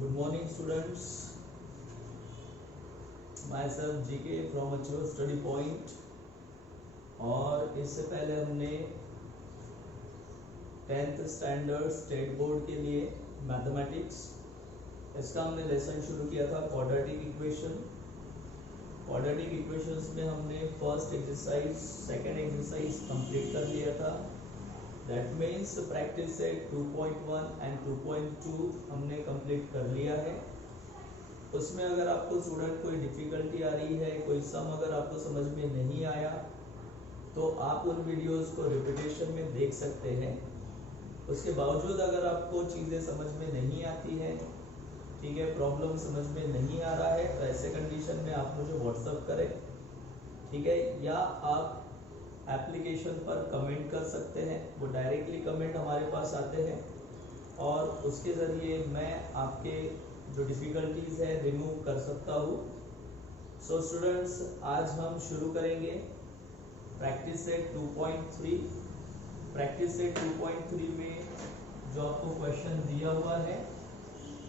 Good morning, students. Myself GK from Achieve Study Point. और इससे पहले हमने 10th स्टैंडर्ड स्टेट बोर्ड के लिए मैथमेटिक्स इसका हमने लेसन शुरू किया था क्वाड्रेटिक इक्वेशन। क्वाड्रेटिक इक्वेशंस में हमने first exercise second exercise complete कर लिया था। That means practice set 2.1 and 2.2 हमने कंप्लीट कर लिया है। उसमें अगर आपको स्टूडेंट कोई डिफिकल्टी आ रही है, कोई सम अगर आपको समझ में नहीं आया तो आप उन वीडियोस को रिपीटेशन में देख सकते हैं। उसके बावजूद अगर आपको चीज़ें समझ में नहीं आती है, ठीक है, प्रॉब्लम समझ में नहीं आ रहा है, तो ऐसे कंडीशन में आप मुझे व्हाट्सअप करें, ठीक है, या आप एप्लीकेशन पर कमेंट कर सकते हैं। वो डायरेक्टली कमेंट हमारे पास आते हैं और उसके ज़रिए मैं आपके जो डिफ़िकल्टीज़ है रिमूव कर सकता हूँ। सो स्टूडेंट्स, आज हम शुरू करेंगे प्रैक्टिस सेट 2.3। प्रैक्टिस सेट 2.3 में जो आपको क्वेश्चन दिया हुआ है,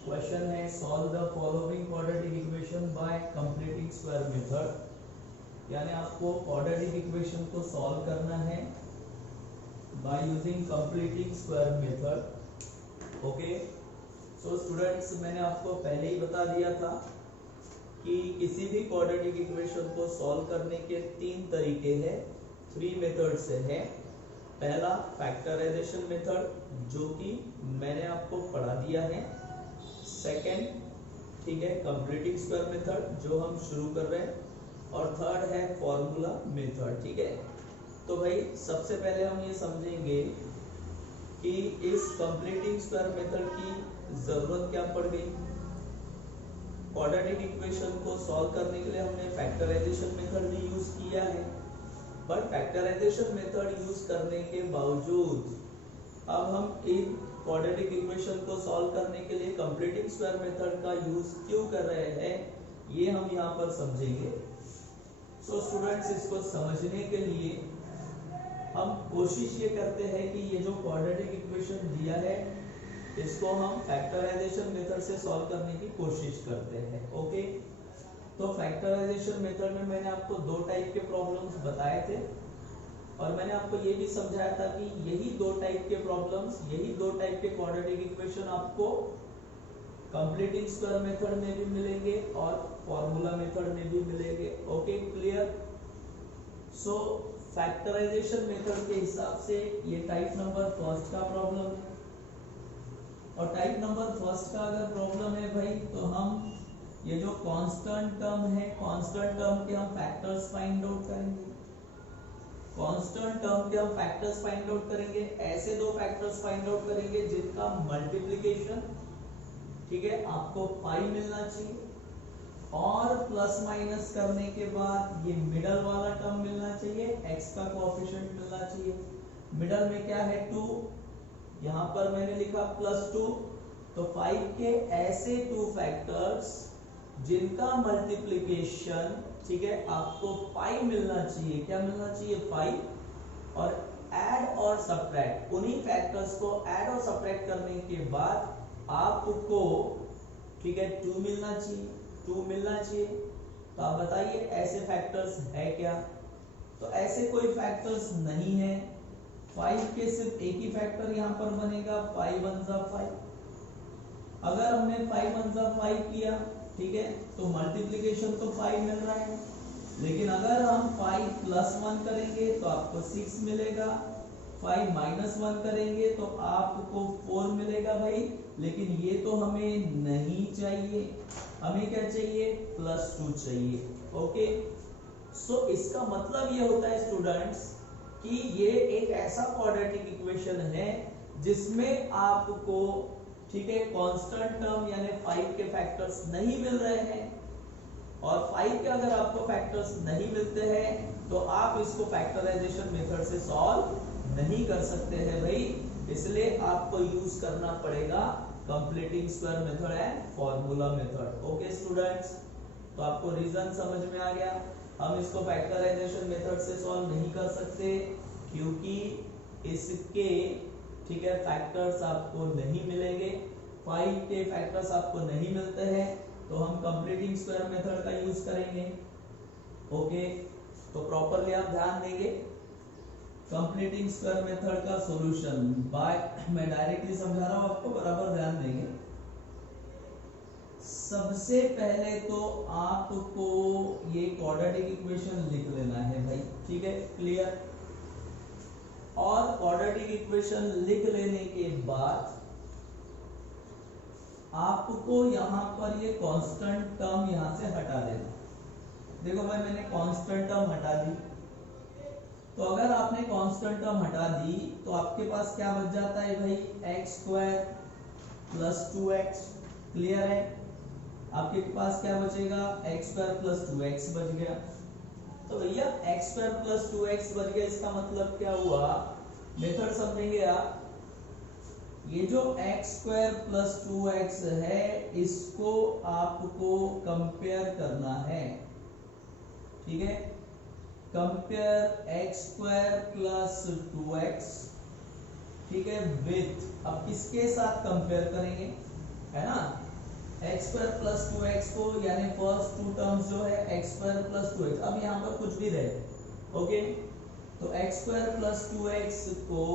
क्वेश्चन है solve the following quadratic equation by completing square method. यानी आपको क्वाड्रेटिक इक्वेशन को सॉल्व करना है by using completing square method. Okay, so students, मैंने आपको पहले ही बता दिया था कि किसी भी क्वाड्रेटिक इक्वेशन को सॉल्व करने के तीन तरीके हैं, 3 मेथड से है। पहला फैक्टराइजेशन मेथड, जो कि मैंने आपको पढ़ा दिया है। सेकंड, ठीक है, कंप्लीटिंग स्क्वायर मेथड जो हम शुरू कर रहे हैं, और थर्ड है फॉर्मूला मेथड। ठीक है, तो भाई सबसे पहले हम ये समझेंगे कि इस कंप्लीटिंग स्क्वायर मेथड की जरूरत क्या पड़ गई। क्वाड्रेटिक इक्वेशन को सॉल्व करने के लिए हमने फैक्टराइजेशन मेथड भी यूज किया है, बट फैक्टराइजेशन मेथड यूज करने के बावजूद अब हम इन क्वाड्रेटिक इक्वेशन को सॉल्व करने के लिए कंप्लीटिंग स्क्वायर मेथड का यूज क्यों कर रहे हैं, ये हम यहाँ पर समझेंगे। सो स्टूडेंट्स, इसको समझने के लिए हम कोशिश ये करते हैं कि ये जो क्वाड्रेटिक इक्वेशन दिया है इसको हम फैक्टराइजेशन मेथड से सॉल्व करने की कोशिश करते हैं। ओके, तो फैक्टराइजेशन मेथड में मैंने आपको 2 टाइप के प्रॉब्लम्स बताए थे और मैंने आपको ये भी समझाया था कि यही 2 टाइप के प्रॉब्लम्स, यही 2 टाइप के क्वाड्रेटिक इक्वेशन आपको कंप्लीटिंग स्क्वायर मेथड में भी मिलेंगे और फॉर्मूला मेथड में भी मिलेंगे। Okay, clear. So factorisation method के हिसाब से ये टाइप नंबर फर्स्ट का प्रॉब्लम है, और टाइप नंबर फर्स्ट का अगर प्रॉब्लम है भाई, तो हम ये जो कांस्टेंट टर्म है, कांस्टेंट टर्म के हम फैक्टर्स फाइंड आउट करेंगे। कांस्टेंट टर्म के हम फैक्टर्स फाइंड आउट करेंगे, ऐसे 2 फैक्टर्स फाइंड आउट करेंगे जिनका मल्टीप्लिकेशन, ठीक है, आपको 5 मिलना चाहिए, और प्लस माइनस करने के बाद ये मिडल वाला टर्म मिलना चाहिए, x का कोएफिशिएंट मिलना चाहिए। मिडल में क्या है, 2, यहाँ पर मैंने लिखा +2, तो 5 के ऐसे 2 फैक्टर्स जिनका मल्टीप्लिकेशन, ठीक है, आपको 5 मिलना चाहिए। क्या मिलना चाहिए, 5, और ऐड और सब्ट्रैक्ट, उन्हीं फैक्टर्स को ऐड और सब्ट्रैक्ट करने के बाद आपको, ठीक है, 2 मिलना चाहिए, 2 मिलना चाहिए। तो आप बताइए ऐसे फैक्टर्स है क्या, तो ऐसे कोई फैक्टर्स नहीं है। 5 के सिर्फ एक ही फैक्टर यहाँ पर बनेगा, 5 1 जा 5। अगर हमने 5 1 जा 5 किया, ठीक है, तो मल्टीप्लिकेशन तो 5 मिल रहा है, लेकिन अगर हम 5 + 1 करेंगे तो आपको 6 मिलेगा, 5 - 1 करेंगे तो आपको 4 मिलेगा भाई। लेकिन ये तो हमें नहीं चाहिए, हमें क्या चाहिए, +2 चाहिए। ओके, सो इसका मतलब ये होता है स्टूडेंट्स कि ये एक ऐसा क्वाड्रेटिक इक्वेशन है जिसमें आपको, ठीक है, कांस्टेंट टर्म यानी 5 के फैक्टर्स नहीं मिल रहे हैं, और 5 के अगर आपको फैक्टर्स नहीं मिलते हैं तो आप इसको फैक्टराइजेशन मेथड से सॉल्व नहीं कर सकते हैं भाई। इसलिए आपको यूज करना पड़ेगा completing square method and formula method. Okay students, तो आपको रीजन समझ में आ गया। हम इसको फैक्टराइजेशन मेथड से सॉल्व नहीं कर सकते क्योंकि इसके, ठीक है, फैक्टर्स आपको नहीं मिलेंगे। 5 के फैक्टर्स आपको नहीं मिलते हैं तो हम कंप्लीटिंग स्क्वायर मेथड का यूज करेंगे। ओके, तो प्रॉपरली आप ध्यान देंगे। कंप्लीटिंग स्क्वायर मेथड का सॉल्यूशन बाय, मैं डायरेक्टली समझा रहा हूं आपको, बराबर ध्यान देंगे। सबसे पहले तो आपको ये क्वाड्रेटिक इक्वेशन लिख लेना है भाई, ठीक है, क्लियर। और क्वाड्रेटिक इक्वेशन लिख लेने के बाद आपको यहां पर ये कांस्टेंट टर्म यहां से हटा देना। देखो भाई मैंने कांस्टेंट टर्म हटा दी, तो अगर आपने कांस्टेंट टर्म हटा दी तो आपके पास क्या बच जाता है भाई, x square plus 2x, clear है। आपके पास क्या बचेगा, एक्स स्क्वायर प्लस 2x बच गया। तो भैया एक्स स्क्वायर प्लस 2x बच गया, इसका मतलब क्या हुआ, मेथड समझेंगे आप। ये जो एक्स स्क्वायर प्लस 2x है इसको आपको कंपेयर करना है, ठीक है। Compare x square plus 2x, ठीक है, विथ, अब किसके साथ कंपेयर करेंगे, है ना, एक्स स्क्वायर प्लस 2x को, यानी फर्स्ट टू टर्म्स जो है एक्स स्क्वायर प्लस 2x, अब यहाँ पर कुछ भी रहे, ओके। तो एक्स स्क्वायर प्लस 2x को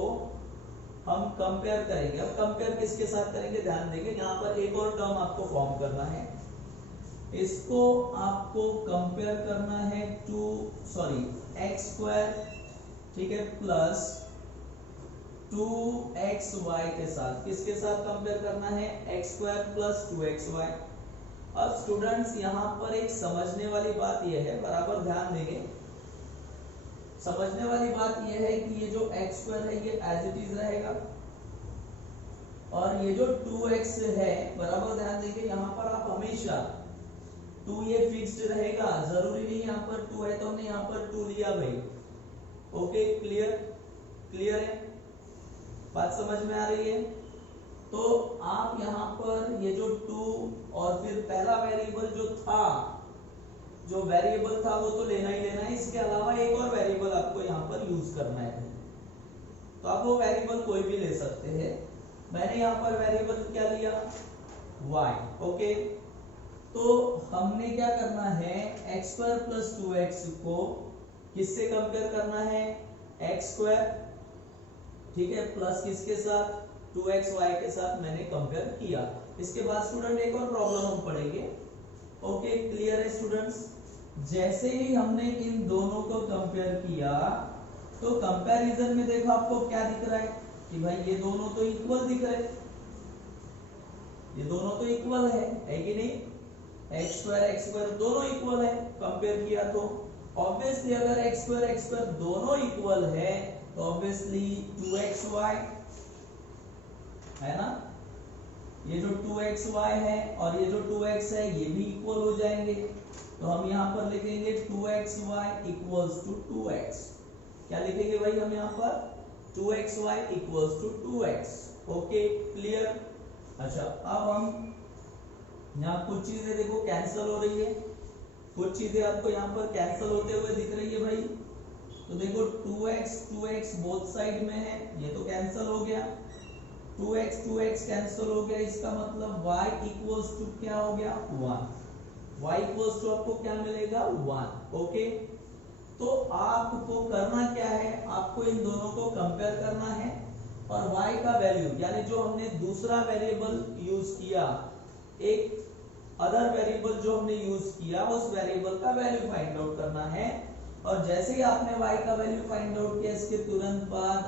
हम कंपेयर करेंगे। अब कंपेयर किसके साथ करेंगे, ध्यान देंगे, यहाँ पर एक और टर्म आपको फॉर्म करना है, इसको आपको कंपेयर करना है एक्स स्क्वायर, ठीक है, प्लस 2xy के साथ। किसके साथ कंपेयर करना है, एक्स स्क्वायर प्लस 2xy। अब स्टूडेंट्स यहाँ पर एक समझने वाली बात यह है, बराबर ध्यान देंगे, समझने वाली बात यह है कि ये जो एक्स स्क्वायर है ये एज इट इज रहेगा, और ये जो 2x है, बराबर ध्यान देंगे, यहाँ पर आप हमेशा 2 ये फिक्स्ड रहेगा, जरूरी नहीं यहाँ पर 2 है तो हमने यहाँ पर 2 लिया भाई। ओके, क्लियर, क्लियर है, बात समझ में आ रही है। तो आप यहाँ पर ये जो 2 और फिर पहला वेरिएबल जो वेरिएबल था वो तो लेना ही लेना है, इसके अलावा एक और वेरिएबल आपको यहाँ पर यूज करना है, तो आप वो वेरिएबल कोई भी ले सकते हैं। मैंने यहाँ पर वेरिएबल क्या लिया, y, ओके। तो हमने क्या करना है, एक्स स्क्वायर प्लस 2x को किससे कंपेयर करना है, एक्स स्क्वायर, ठीक है, प्लस किसके साथ, 2xy के साथ मैंने कंपेयर किया। इसके बाद स्टूडेंट एक और प्रॉब्लम हम पढ़ेंगे। ओके, क्लियर है स्टूडेंट्स। जैसे ही हमने इन दोनों को कंपेयर किया तो कंपैरिजन में देखो आपको क्या दिख रहा है कि भाई ये दोनों तो इक्वल दिख रहे, ये दोनों तो इक्वल है कि नहीं, एक्स स्क्वायर दोनों इक्वल है, कंपेयर किया तो ऑब्वियसली अगर एक्स स्क्वायर दोनों इक्वल है तो ऑब्वियसली 2xy है ना, ये जो 2xy है और ये जो 2x है ये भी इक्वल हो जाएंगे, तो हम यहाँ पर लिखेंगे 2xy इक्वल्स टू 2x। क्या लिखेंगे भाई हम यहाँ पर, 2xy equals to 2x। Okay, clear. अच्छा, अब हम यहाँ कुछ चीजें देखो कैंसिल हो रही है, कुछ चीजें आपको यहाँ पर कैंसिल होते हुए दिख रही है भाई। तो देखो 2x बोथ साइड में है, ये तो कैंसिल हो गया, 2x कैंसिल हो गया, इसका मतलब y इक्वल्स टू क्या हो गया, 1। y इक्वल्स टू आपको क्या मिलेगा, 1। ओके, तो आपको करना क्या है, आपको इन दोनों को कंपेयर करना है और y का वैल्यू, यानी जो हमने दूसरा वेरिएबल यूज किया, एक अदर वेरिएबल जो हमने यूज किया, उस वेरिएबल का वैल्यू फाइंड आउट करना है। और जैसे ही आपने y का वैल्यू फाइंड आउट किया, इसके तुरंत बाद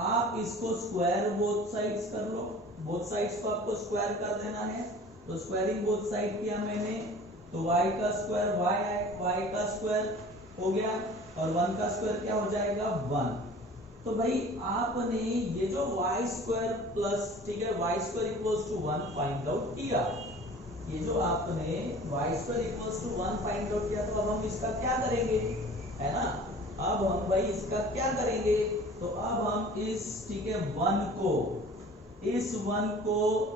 आप इसको स्क्वायर बोथ साइड्स कर लो, बोथ साइड्स को आपको स्क्वायर कर देना है। तो स्क्वायरिंग बोथ साइड किया मैंने, तो y का स्क्वायर y का स्क्वायर हो गया और 1 का स्क्वायर क्या हो जाएगा, 1। तो भाई आपने ये जो y स्क्वायर प्लस, ठीक है, y square equals to 1 find out किया, ये जो आपने y square equals to 1 find out किया, तो अब हम इसका क्या करेंगे, है ना, अब हम भाई इसका क्या करेंगे, तो अब हम इस, ठीक है, 1 को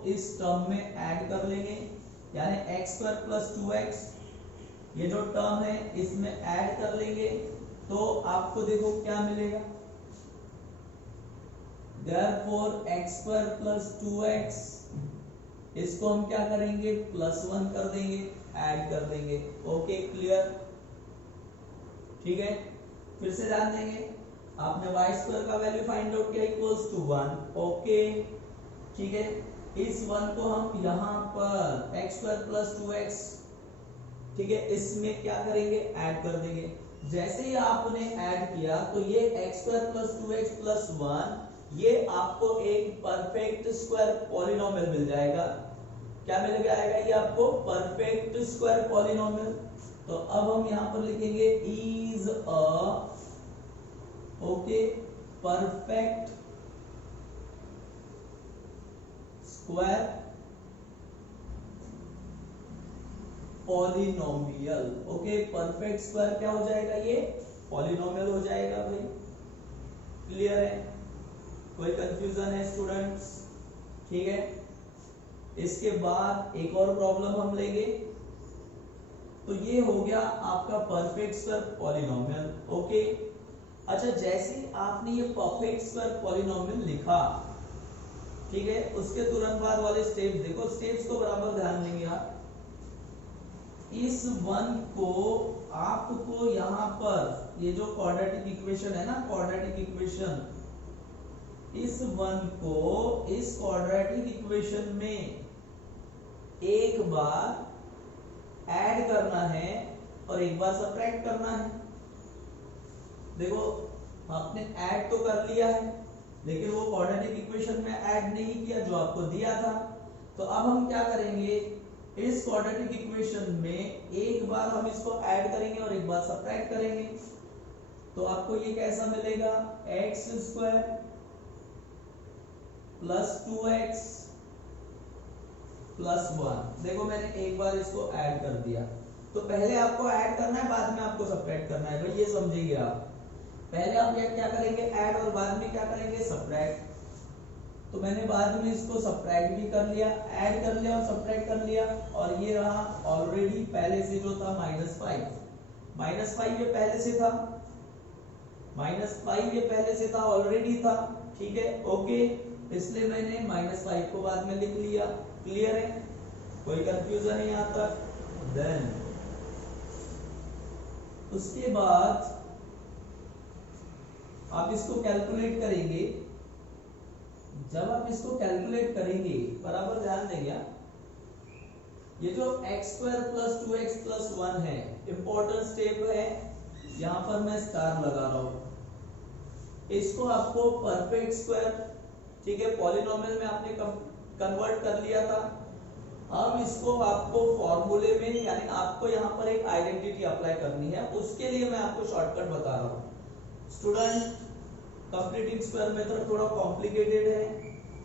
इस टर्म में ऐड कर लेंगे, यानी x स्क्वायर प्लस 2x ये जो टर्म है इसमें ऐड कर लेंगे, तो आपको देखो क्या मिलेगा, therefore x square plus 2x इसको हम क्या करेंगे, +1 कर देंगे, ऐड कर देंगे। ओके क्लियर, ठीक है। फिर से ध्यान देंगे, आपने y स्क्वायर का वैल्यू फाइंड आउट किया इक्वल्स टू 1। ओके ठीक है, इस 1 को हम यहाँ पर x स्क्वायर प्लस 2x, ठीक है, इसमें क्या करेंगे, ऐड कर देंगे। जैसे ही आपने ऐड किया तो ये x square plus 2x plus 1, ये आपको एक परफेक्ट स्क्वायर पॉलिनोमियल मिल जाएगा। क्या मिल जाएगा, ये आपको परफेक्ट स्क्वायर पॉलिनोमियल। तो अब हम यहां पर लिखेंगे is a okay perfect square polynomial. Okay perfect square क्या हो जाएगा, ये पॉलिनोमियल हो जाएगा भाई। क्लियर है, कोई कंफ्यूजन है स्टूडेंट्स? ठीक है, इसके बाद एक और प्रॉब्लम हम लेंगे। तो ये हो गया आपका परफेक्ट स्क्वायर पॉलिनोमियल। ओके अच्छा, जैसे आपने ये परफेक्ट स्क्वायर पॉलिनोमियल लिखा, ठीक है, उसके तुरंत बाद वाले स्टेप्स देखो, स्टेप्स को बराबर ध्यान देंगे आप। इस 1 को आपको यहां पर ये जो क्वाड्रेटिक इक्वेशन है ना, क्वाड्रेटिक इक्वेशन, इस 1 को इस क्वाड्रेटिक इक्वेशन में एक बार ऐड करना है और एक बार सब्ट्रैक्ट करना है। देखो आपने ऐड तो कर लिया है, लेकिन वो क्वाड्रेटिक इक्वेशन में ऐड नहीं किया जो आपको दिया था। तो अब हम क्या करेंगे, इस क्वाड्रेटिक इक्वेशन में एक बार हम इसको ऐड करेंगे और एक बार सब्ट्रैक्ट करेंगे। तो आपको ये कैसा मिलेगा, x square plus 2x plus 1। देखो मैंने एक बार इसको ऐड कर दिया, तो पहले आपको ऐड करना है, बाद में आपको सब्ट्रैक्ट करना है भाई, ये समझिए आप। पहले आप ये क्या करेंगे, ऐड, और बाद में क्या करेंगे, सब्ट्रैक्ट। तो मैंने बाद में इसको सब्ट्रैक्ट भी कर लिया, ऐड कर लिया और सब्ट्रैक्ट कर लिया, और ये रहा ऑलरेडी पहले से जो था -5 ये पहले से था, -5 ये पहले से था, ऑलरेडी था। ठीक है ओके, इसलिए मैंने -5 को बाद में लिख लिया। क्लियर है, कोई कंफ्यूजन है यहां तक? देन उसके बाद आप इसको कैलकुलेट करेंगे। जब आप इसको कैलकुलेट करेंगे, बराबर ध्यान देंगे, ये जो x square plus 2x plus 1 है, इंपॉर्टेंट स्टेप है, यहां पर मैं स्टार लगा रहा हूं। इसको आपको परफेक्ट स्क्वायर, ठीक है, पॉलिनोमियल में आपने कन्वर्ट कर लिया था। अब इसको आपको फॉर्मूले में, यानी आपको यहाँ पर एक आइडेंटिटी अप्लाई करनी है, उसके लिए मैं आपको शॉर्टकट बता रहा हूँ। स्टूडेंट, कंप्लीटिंग स्क्वायर मेथड थोड़ा कॉम्प्लिकेटेड है,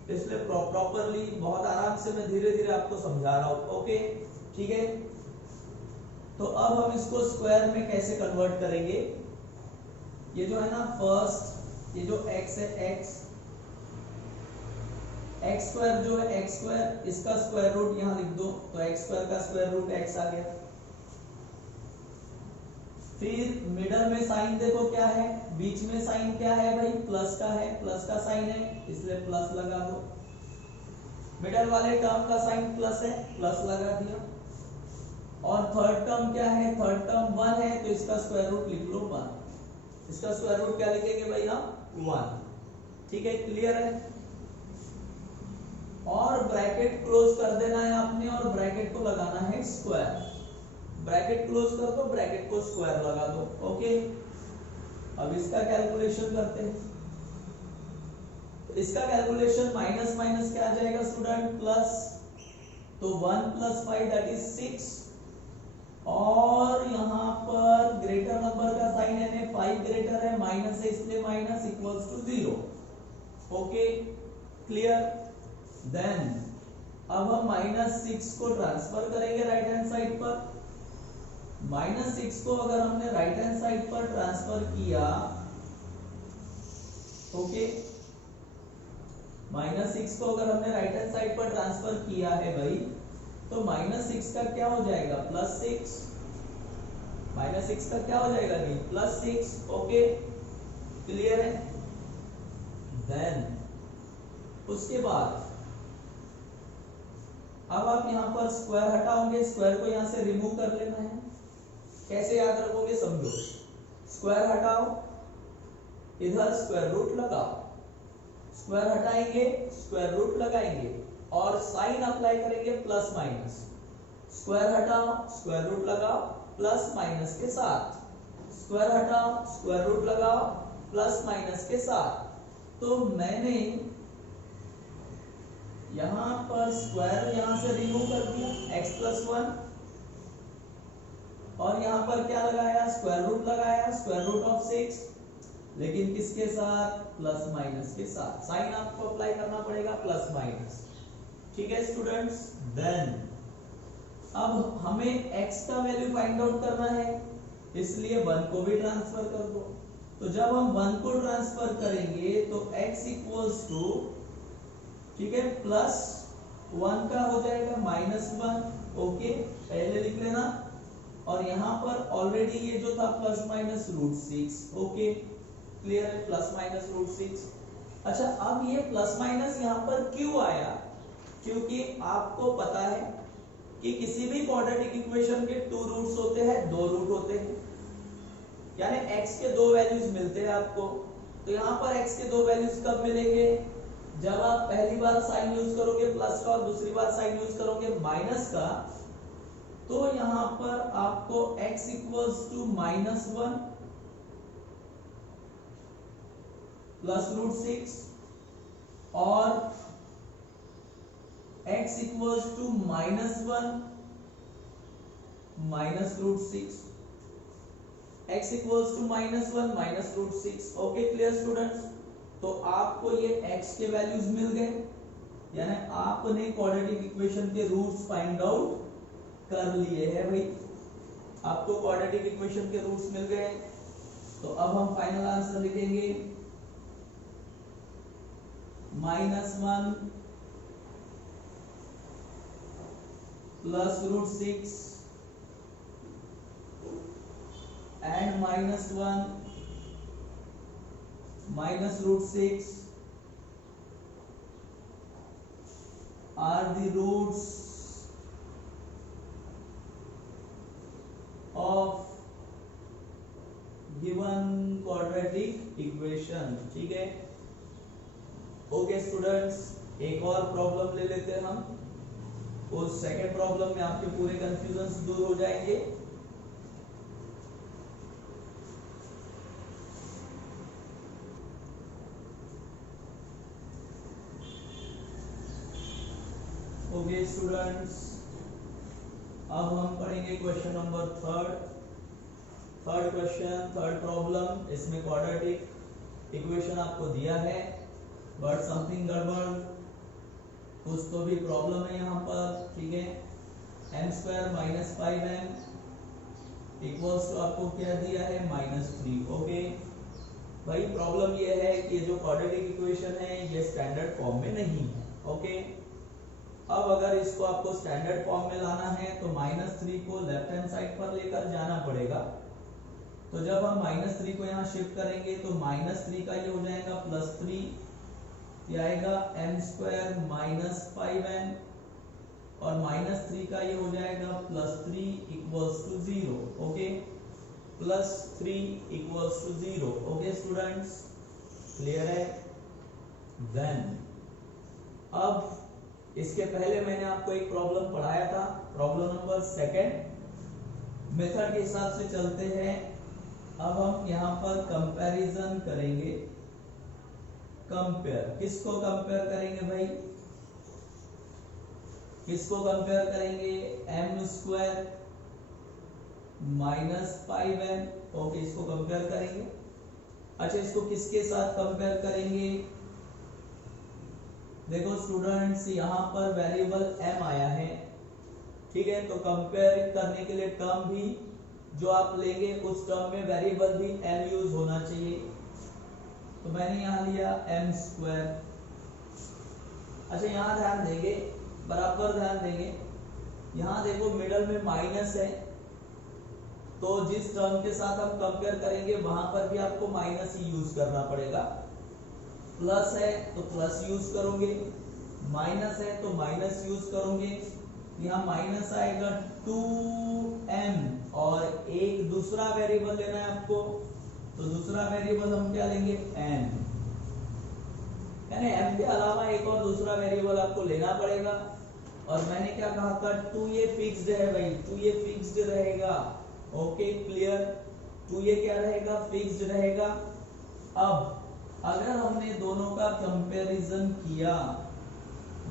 इसलिए प्रॉपरली बहुत आराम से मैं धीरे धीरे आपको समझा रहा हूँ। ओके ठीक है, तो अब हम इसको स्क्वायर में कैसे कन्वर्ट करेंगे। ये जो है ना, फर्स्ट ये जो x है, x स्क्वायर जो है, x स्क्वायर, इसका स्क्वायर रूट यहां लिख दो, तो x स्क्वायर का स्क्वायर रूट x आ गया। फिर मिडल में साइन देखो क्या है, बीच में साइन क्या है भाई, प्लस का है, प्लस का साइन है, इसलिए प्लस लगा दो। मिडल वाले टर्म का साइन प्लस है, प्लस लगा दिया। और थर्ड टर्म क्या है, थर्ड टर्म 1 है, तो इसका स्क्वायर रूट लिख लो 1। इसका स्क्वायर रूट क्या लिखेंगे भाई हम, 1। ठीक है, क्लियर है। और ब्रैकेट क्लोज कर देना है आपने, और ब्रैकेट को लगाना है स्क्वायर। ब्रैकेट क्लोज कर दो, ब्रैकेट को स्क्वायर लगा दो। ओके, अब इसका कैलकुलेशन करते हैं। तो इसका कैलकुलेशन माइनस माइनस क्या आ जाएगा स्टूडेंट, प्लस, तो 1 + 5 दैट इज 6, और यहाँ पर ग्रेटर नंबर का साइन है, 5 ग्रेटर है, माइनस है, इसलिए minus equals to 0। Okay clear. Then अब हम -6 को ट्रांसफर करेंगे राइट हैंड साइड पर। -6 को अगर हमने राइट हैंड साइड पर ट्रांसफर किया, ओके, -6 को अगर हमने राइट हैंड साइड पर ट्रांसफर किया है भाई, तो -6 का क्या हो जाएगा, +6। -6 का क्या हो जाएगा भाई, +6। ओके क्लियर है। देन उसके बाद अब आप यहाँ पर स्क्वायर हटाओगे, स्क्वायर को यहाँ से रिमूव कर लेना है। कैसे याद रखोगे समझो, स्क्वायर हटाओ, इधर स्क्वायर रूट लगाओ, स्क्वायर हटाएंगे स्क्वायर रूट लगाएंगे और साइन अप्लाई करेंगे प्लस माइनस। स्क्वायर हटाओ स्क्वायर रूट लगाओ प्लस माइनस के साथ, स्क्वायर हटाओ स्क्वायर रूट लगाओ प्लस माइनस के साथ। तो मैंने यहां पर स्क्वायर यहां से रिमूव कर दिया x+1 और यहां पर क्या लगाया, स्क्वायर रूट लगाया, स्क्वायर रूट ऑफ 6, लेकिन किसके साथ, प्लस माइनस के साथ। साइन आपको अप्लाई करना पड़ेगा प्लस माइनस, ठीक है स्टूडेंट्स। देन अब हमें x का वैल्यू फाइंड आउट करना है, इसलिए 1 को भी ट्रांसफर कर दो। तो जब हम 1 को ट्रांसफर करेंगे तो x इक्वल्स टू, ठीक है, +1 का हो जाएगा -1, ओके पहले लिख लेना। और यहाँ पर ऑलरेडी ये जो था ±√6, ओके क्लियर है, ±√6। अच्छा अब ये प्लस माइनस यहाँ पर क्यों आया, क्योंकि आपको पता है कि किसी भी क्वाड्रेटिक इक्वेशन के 2 रूट्स होते हैं, 2 रूट होते हैं, यानी x के 2 वैल्यूज मिलते हैं आपको। तो यहाँ पर x के 2 वैल्यूज कब मिलेंगे, जब आप पहली बार साइन यूज करोगे प्लस का और दूसरी बार साइन यूज करोगे माइनस का। तो यहाँ पर आपको x इक्वल्स टू -1 +√6 और x equals to -1 -√6, x equals to -1 -√6, okay clear students. तो आपको ये x के वैल्यूज मिल गए, यानी आपने क्वाड्रेटिक इक्वेशन के रूट्स फाइंड आउट कर लिए हैं भाई, आपको क्वाड्रेटिक इक्वेशन के रूट्स मिल गए। तो अब हम फाइनल आंसर लिखेंगे -1 +√6 and -1 -√6 are the roots of given quadratic equation, ठीक है। ओके स्टूडेंट्स, एक और प्रॉब्लम ले लेते हैं हम। उस सेकंड प्रॉब्लम में आपके पूरे कंफ्यूजन दूर हो जाएंगे। ओके स्टूडेंट्स, अब हम पढ़ेंगे question number third question, third problem. इसमें क्वाड्रेटिक इक्वेशन आपको दिया है बट समथिंग गड़बड़, कुछ तो भी प्रॉब्लम है यहाँ पर, ठीक है। m² - 5m इक्वल्स टू आपको क्या दिया है, -3, ओके भाई। प्रॉब्लम ये है कि जो क्वाड्रेटिक इक्वेशन है ये स्टैंडर्ड फॉर्म में नहीं है, ओके। अब अगर इसको आपको स्टैंडर्ड फॉर्म में लाना है तो -3 को लेफ्ट हैंड साइड पर लेकर जाना पड़ेगा। तो जब हम -3 को यहाँ शिफ्ट करेंगे तो -3 का ये हो जाएगा +3, ये आएगा m² - 5m और -3 का ये हो जाएगा +3 equals to 0, okay. +3 equals to 0, okay students, clear है। देन अब इसके पहले मैंने आपको एक प्रॉब्लम पढ़ाया था, प्रॉब्लम नंबर 2 मेथड के हिसाब से चलते हैं। अब हम यहाँ पर कंपैरिजन करेंगे। कंपेयर किसको कंपेयर करेंगे भाई, किसको कंपेयर करेंगे, m² - 5m, ओके इसको कंपेयर करेंगे। अच्छा इसको किसके साथ कंपेयर करेंगे, देखो स्टूडेंट्स यहाँ पर वेरिएबल m आया है, ठीक है। तो कंपेयर करने के लिए टर्म भी जो आप लेंगे उस टर्म में वेरिएबल भी m यूज होना चाहिए। तो मैंने यहाँ लिया m²। अच्छा यहाँ ध्यान देंगे, बराबर ध्यान देंगे, यहाँ देखो मिडल में माइनस है, तो जिस टर्म के साथ हम कंपेयर करेंगे वहां पर भी आपको माइनस ही यूज करना पड़ेगा। प्लस है तो प्लस यूज करोगे, माइनस है तो माइनस यूज करोगे। यहाँ माइनस आएगा 2m और एक दूसरा वेरिएबल लेना है आपको, तो दूसरा वेरिएबल हम क्या लेंगे m, यानी m के अलावा एक और दूसरा वेरिएबल आपको लेना पड़ेगा। और मैंने क्या कहा था 2 ये फिक्स्ड है भाई, 2 ये फिक्स्ड रहेगा। ओके क्लियर, 2 ये क्या रहेगा फिक्स्ड रहेगा। अब अगर हमने दोनों का कंपैरिजन किया,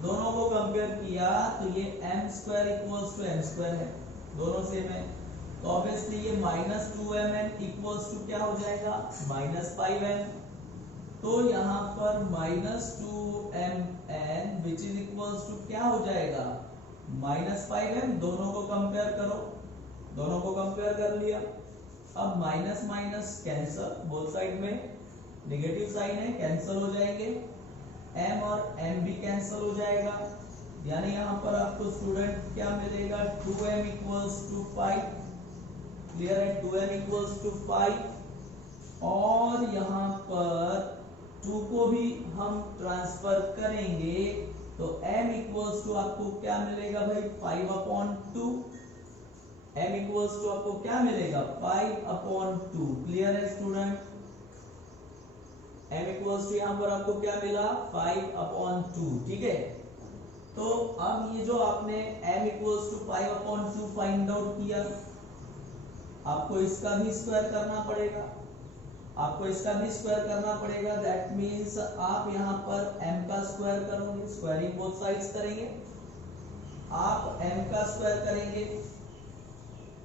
दोनों को कंपेयर किया तो ये m square equals to m square है, दोनों सेम है, तो ऑब्वियसली ये माइनस 2mn इक्वल्स टू क्या हो जाएगा माइनस 5m। तो यहाँ पर minus 2mn which is equals to क्या हो जाएगा माइनस 5m। दोनों को कंपेयर करो, दोनों को कंपेयर कर लिया। अब minus minus cancel, both side में नेगेटिव साइन है, कैंसल हो जाएंगे, m और m भी कैंसल हो जाएगा, यानी यहाँ पर आपको स्टूडेंट क्या मिलेगा 2m इक्वल्स टू 5। क्लियर है, 2m इक्वल्स टू 5 और यहाँ पर 2 को भी हम ट्रांसफर करेंगे तो m इक्वल्स टू आपको क्या मिलेगा भाई 5/2। m इक्वल्स टू आपको क्या मिलेगा 5/2। क्लियर है स्टूडेंट, m इक्वल्स टू यहाँ पर आपको क्या मिला 5/2। ठीक है, तो अब ये जो आपने m equals to 5/2 find out किया, आपको इसका भी स्क्वायर करना पड़ेगा, आपको इसका भी स्क्वायर करना पड़ेगा। दैट मींस आप यहाँ पर m का स्क्वायर करोगे, स्क्वायरिंग बोथ साइड्स करेंगे, आप m का स्क्वायर करेंगे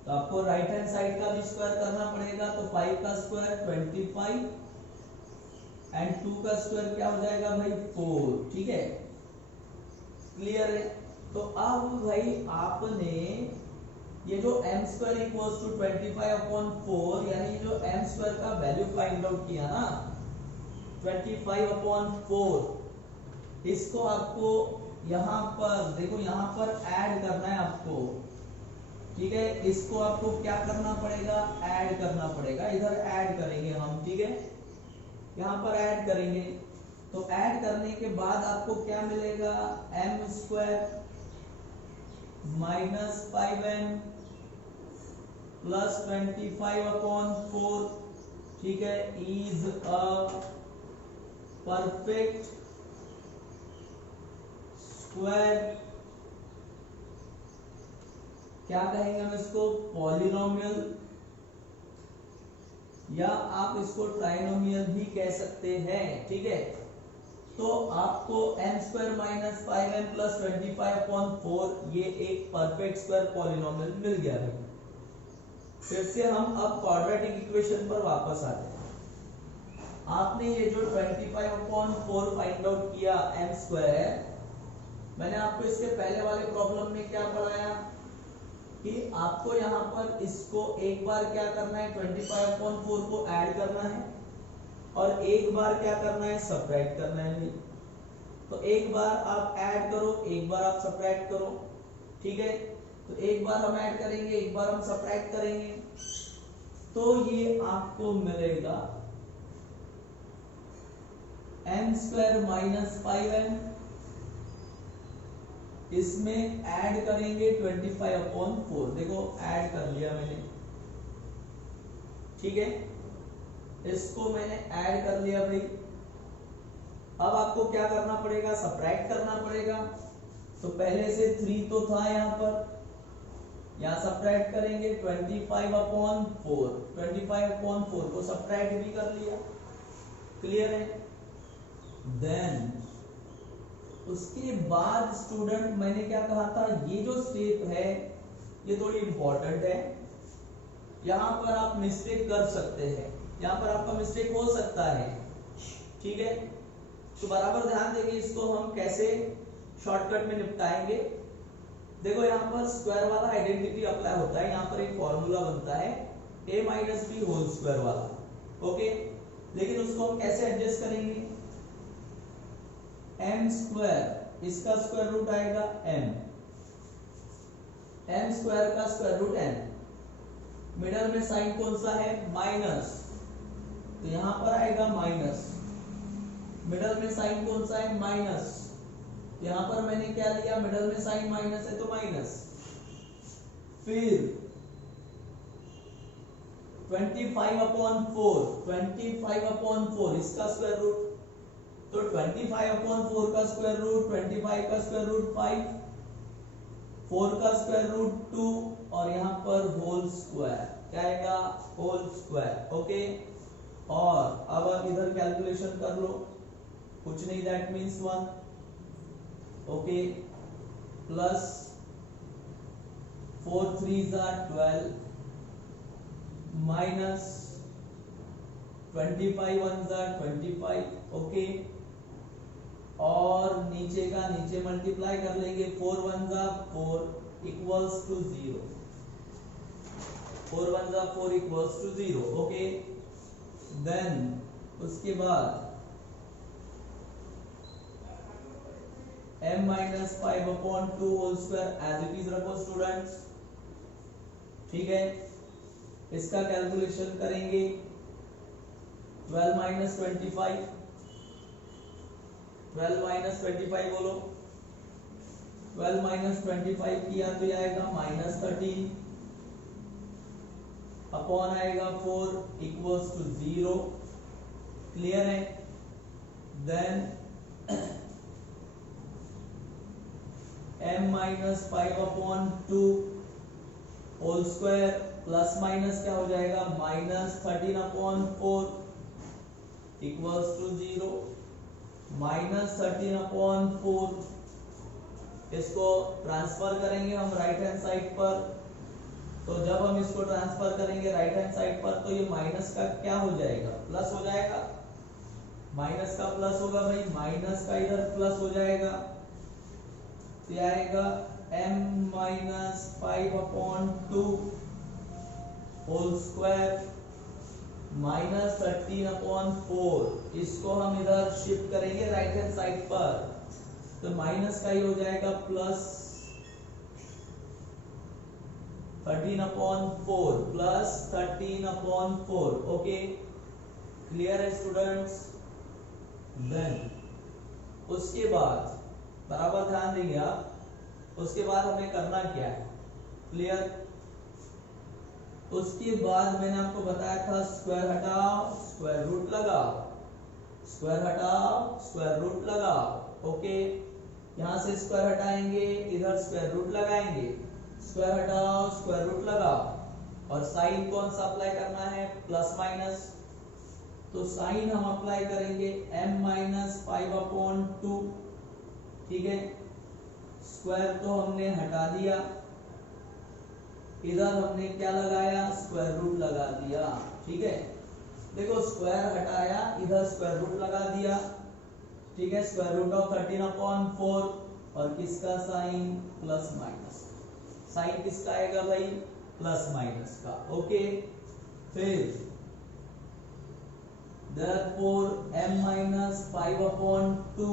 तो आपको राइट हैंड साइड का भी स्क्वायर करना पड़ेगा। तो 5 का स्क्वायर 25 एंड 2 का स्क्वायर क्या हो जाएगा भाई 4। ठीक है, क्लियर है। तो अब भाई आपने ये जो m स्क्वायर इक्वल्स टू 25/4 यानी जो m स्क्वायर का वैल्यू फाइंड आउट किया ना 25/4, इसको आपको यहाँ पर देखो यहाँ पर ऐड करना है आपको। ठीक है, इसको आपको क्या करना पड़ेगा ऐड करना पड़ेगा, इधर ऐड करेंगे हम। ठीक है, यहाँ पर ऐड करेंगे तो ऐड करने के बाद आपको क्या मिलेगा m square minus 5m plus 25/4। ठीक है, इज अ परफेक्ट स्क्वायर, क्या कहेंगे हम इसको पॉलिनोमियल, या आप इसको ट्राइनोमियल भी कह सकते हैं। ठीक है, तो आपको m square minus 5m plus 25/4 ये एक परफेक्ट स्क्वायर पॉलिनोमियल मिल गया है। फिर से हम अब क्वाड्रेटिक इक्वेशन पर वापस आते हैं। आपने ये जो 25/4 फाइंड आउट किया m स्क्वायर, मैंने आपको इसके पहले वाले प्रॉब्लम में क्या पढ़ाया कि आपको यहाँ पर इसको एक बार क्या करना है 25/4 को ऐड करना है और एक बार क्या करना है सब्ट्रैक्ट करना है। तो एक बार आप ऐड करो, एक बार आप सब्ट्रैक्ट करो। ठीक है, तो एक बार हम ऐड करेंगे, एक बार हम सब्ट्रैक्ट करेंगे, तो ये आपको मिलेगा m स्क्वायर माइनस 5m, इसमें ऐड करेंगे 25/4। देखो ऐड कर लिया मैंने। ठीक है, इसको मैंने ऐड कर लिया भाई। अब आपको क्या करना पड़ेगा सब्ट्रैक्ट करना पड़ेगा। तो पहले से 3 तो था यहाँ पर, यहाँ सब्ट्रैक्ट करेंगे 25/4, 25/4 को सब्ट्रैक्ट भी कर लिया। क्लियर है, देन उसके बाद स्टूडेंट मैंने क्या कहा था ये जो स्टेप है ये थोड़ी इंपॉर्टेंट है, यहाँ पर आप मिस्टेक कर सकते हैं, यहाँ पर आपका मिस्टेक हो सकता है। ठीक है, तो बराबर ध्यान देंगे इसको हम कैसे शॉर्टकट में निपटाएंगे। देखो यहाँ पर स्क्वायर वाला आइडेंटिटी अप्लाई होता है, यहाँ पर एक फॉर्मूला बनता है a minus b whole square वाला। ओके, लेकिन उसको हम कैसे एडजस्ट करेंगे m स्क्वायर, इसका स्क्वायर रूट आएगा m स्क्वायर का स्क्वायर रूट m, मिडल में साइन कौन सा है माइनस, तो यहां पर आएगा माइनस, मिडल में साइन कौन सा है माइनस, यहाँ पर मैंने क्या लिया, मिडल में साइन माइनस है तो माइनस, फिर 25/4 इसका स्क्वायर रूट, तो 25/4 का स्क्वायर रूट 25 का स्क्वायर रूट 5, 4 का स्क्वायर रूट 2 और यहाँ पर होल स्क्वायर, क्या आएगा, होल स्क्वायर। ओके, और अब आप इधर कैलकुलेशन कर लो, कुछ नहीं, that means 1। Okay, plus 4 3s are 12 minus 25 1s are 25। Okay, और नीचे का नीचे मल्टीप्लाई कर लेंगे, 4 1s are 4 equals to 0, 4 1s are 4 equals to 0। Okay, then उसके बाद m-5/2 whole square as it is रखो स्टूडेंट्स, ठीक है। इसका कैलकुलेशन करेंगे, 12 - 25, 12 - 25 बोलो, 12 - 25 किया तो ये आएगा -13 अपॉन आएगा 4 इक्वल्स टू 0। क्लियर है? Then m-5/2 whole square plus minus क्या हो जाएगा, -13/4 इक्वल्स टू 0, -13/4 इसको ट्रांसफर करेंगे हम राइट हैंड साइड पर। तो जब हम इसको ट्रांसफर करेंगे राइट हैंड साइड पर तो ये माइनस का क्या हो जाएगा, प्लस हो जाएगा, माइनस का प्लस होगा भाई, माइनस का इधर प्लस हो जाएगा, तो आएगा m-5/2 होल स्क्वायर -13/4, इसको हम इधर शिफ्ट करेंगे राइट हैंड साइड पर, तो माइनस का ही हो जाएगा प्लस 13/4 प्लस 13/4। ओके, क्लियर है स्टूडेंट्स? देन उसके बाद बराबर ध्यान देंगे आप, उसके बाद हमें करना क्या है, क्लियर? उसके बाद मैंने आपको बताया था स्क्वायर हटाओ स्क्वायर रूट लगाओ, स्क्वायर हटाओ स्क्वायर रूट लगाओ। ओके, यहां से स्क्वायर हटाएंगे, इधर स्क्वायर रूट लगाएंगे, स्क्वायर हटाओ स्क्वायर रूट लगाओ, और साइन कौन सा अप्लाई करना है, प्लस माइनस, तो साइन हम अप्लाई करेंगे m-5/2, ठीक है। स्क्वायर तो हमने हटा दिया, इधर हमने क्या लगाया, स्क्वायर रूट लगा दिया, ठीक है। देखो स्क्वायर हटाया, इधर स्क्वायर रूट लगा दिया, ठीक है, स्क्वायर रूट ऑफ 13/4 और किसका साइन, प्लस माइनस, साइन किसका आएगा भाई, प्लस माइनस का। ओके, फिर therefore m-5/2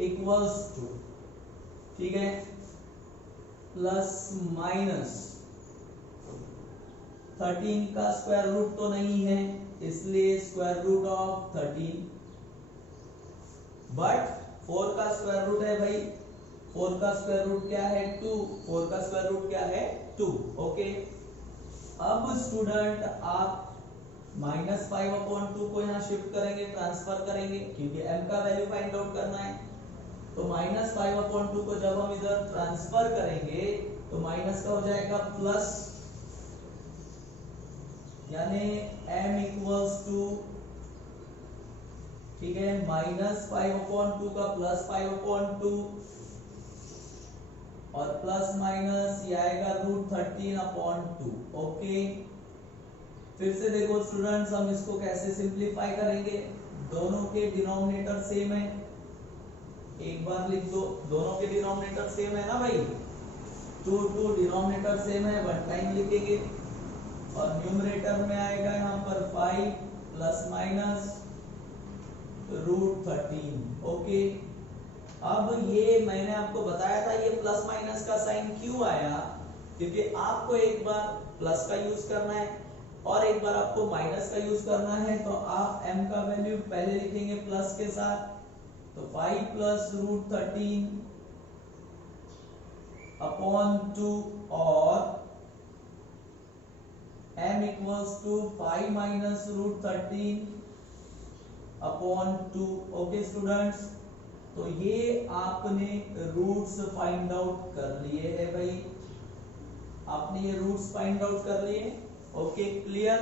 इक्वल्स टू, ठीक है, प्लस माइनस 13 का स्क्वायर रूट तो नहीं है इसलिए स्क्वायर रूट ऑफ 13, बट 4 का स्क्वायर रूट है भाई, 4 का स्क्वायर रूट क्या है, 2, 4 का स्क्वायर रूट क्या है, 2। ओके, अब स्टूडेंट आप -5/2 को यहाँ शिफ्ट करेंगे, ट्रांसफर करेंगे, क्योंकि m का वैल्यू फाइंड आउट करना है। तो -5/2 को जब हम इधर ट्रांसफर करेंगे तो माइनस का हो जाएगा प्लस, यानी m इक्वल्स टू, ठीक है, -5/2 का प्लस 5/2 और प्लस माइनस ये आएगा √13/2। ओके, फिर से देखो स्टूडेंट्स, हम इसको कैसे सिंपलीफाई करेंगे, दोनों के डिनोमिनेटर सेम है, एक बार लिख दो, दोनों के डिनोमिनेटर सेम है ना भाई, 2 डिनोमिनेटर सेम है, 1 टाइम लिखेंगे, और न्यूमरेटर में आएगा यहाँ पर 5 प्लस माइनस √13। ओके, अब ये मैंने आपको बताया था, ये प्लस माइनस का साइन क्यों आया, क्योंकि आपको एक बार प्लस का यूज करना है और एक बार आपको माइनस का यूज करना है, तो आप m का वैल्यू पहले लिखेंगे प्लस के साथ, तो 5 प्लस रूट 13 अपॉन 2 और m equals to 5 minus root 13 upon 2। Okay students, तो ये आपने रूट्स फाइंड आउट कर लिए है भाई, आपने ये रूट्स फाइंड आउट कर लिए। ओके क्लियर,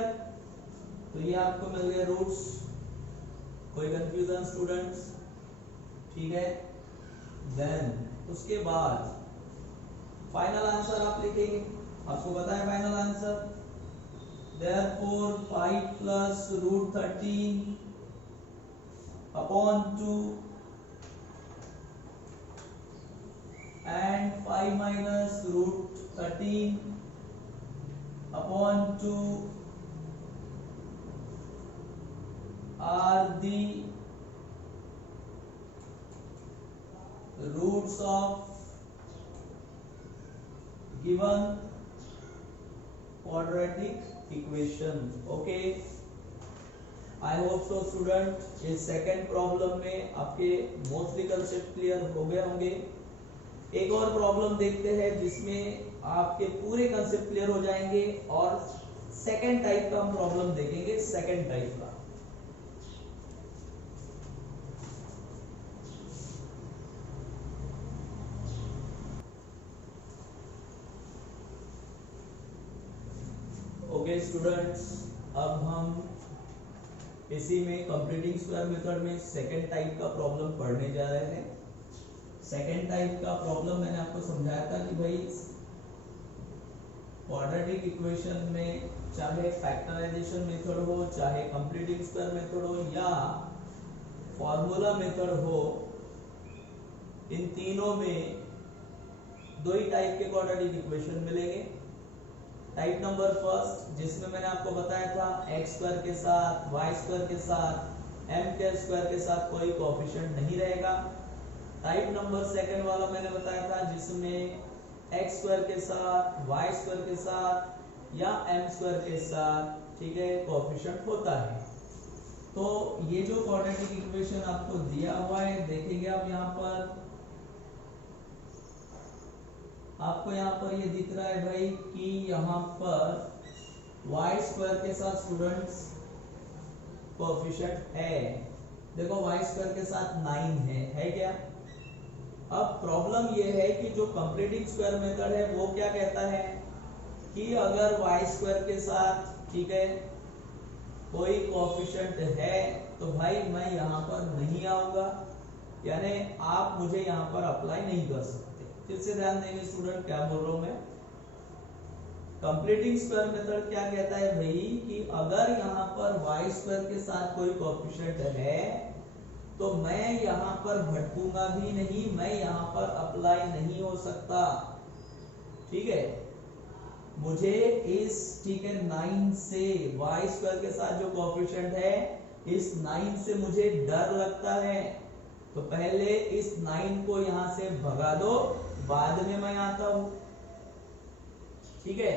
तो ये आपको मिल गए रूट्स। कोई कंफ्यूजन स्टूडेंट्स? ठीक है, देन उसके बाद फाइनल आंसर आप लिखेंगे, आपको पता है final answer. Therefore 5 plus root 13 upon 2 and 5 minus root 13 upon 2 are the roots of given quadratic equation. Okay, I hope so student, इस सेकंड प्रॉब्लम में आपके मोस्टली कंसेप्ट क्लियर हो गए होंगे। एक और प्रॉब्लम देखते हैं जिसमें आपके पूरे कंसेप्ट क्लियर हो जाएंगे, और सेकंड टाइप का हम प्रॉब्लम देखेंगे, सेकंड टाइप का। ओके स्टूडेंट्स, अब हम इसी में कंप्लीटिंग स्क्वायर मेथड में सेकंड टाइप का प्रॉब्लम पढ़ने जा रहे हैं। सेकंड टाइप का प्रॉब्लम मैंने आपको समझाया था कि भाई क्वाड्रेटिक इक्वेशन में चाहे फैक्टराइजेशन मेथड हो, चाहे कंप्लीटिंग स्क्वायर मेथड हो, या फॉर्मूला मेथड हो, इन तीनों में दो ही टाइप के क्वाड्रेटिक इक्वेशन मिलेंगे। टाइप नंबर फर्स्ट, जिसमें मैंने आपको बताया था एक्स स्क्वायर के साथ, वाई स्क्वायर के साथ, एम के स्क्वायर के साथ कोई कोएफिशिएंट नहीं रहेगा। टाइप नंबर सेकंड वाला मैंने बताया था जिसमें एक्स स्क्वायर के साथ, वाई स्क्वायर के साथ या एम स्क्वायर के साथ, ठीक है, कोएफिशिएंट होता है। तो ये जो क्वाड्रेटिक इक्वेशन आपको दिया हुआ है, देखेंगे आप यहाँ पर, आपको यहाँ पर ये दिख रहा है भाई कि यहाँ पर वाई स्क्वायर के साथ स्टूडेंट्स कोएफिशिएंट है। देखो वाई स्क्वायर के साथ 9 है क्या? अब प्रॉब्लम ये है कि जो कंप्लीटिंग स्क्वायर मेथड है वो क्या कहता है कि अगर वाई स्क्वायर के साथ, ठीक है, कोई कोएफिशिएंट है तो भाई मैं यहाँ पर नहीं आऊंगा, यानी आप मुझे यहाँ पर अप्लाई नहीं कर सकते। फिर से ध्यान देंगे स्टूडेंट, क्या बोल रहा हूं मैं। कंप्लीटिंग स्क्वायर मेथड क्या कहता है भाई कि अगर यहाँ पर वाई स्क्वायर के साथ कोई कोएफिशिएंट है तो मैं यहाँ पर भटकूंगा भी नहीं, मैं यहाँ पर अप्लाई नहीं हो सकता, ठीक है। मुझे इस, ठीक है, 9 से, वाई स्क्वायर के साथ जो कोएफिशिएंट है इस 9 से मुझे डर लगता है, तो पहले इस 9 को यहां से भगा दो, बाद में मैं आता हूं, ठीक है।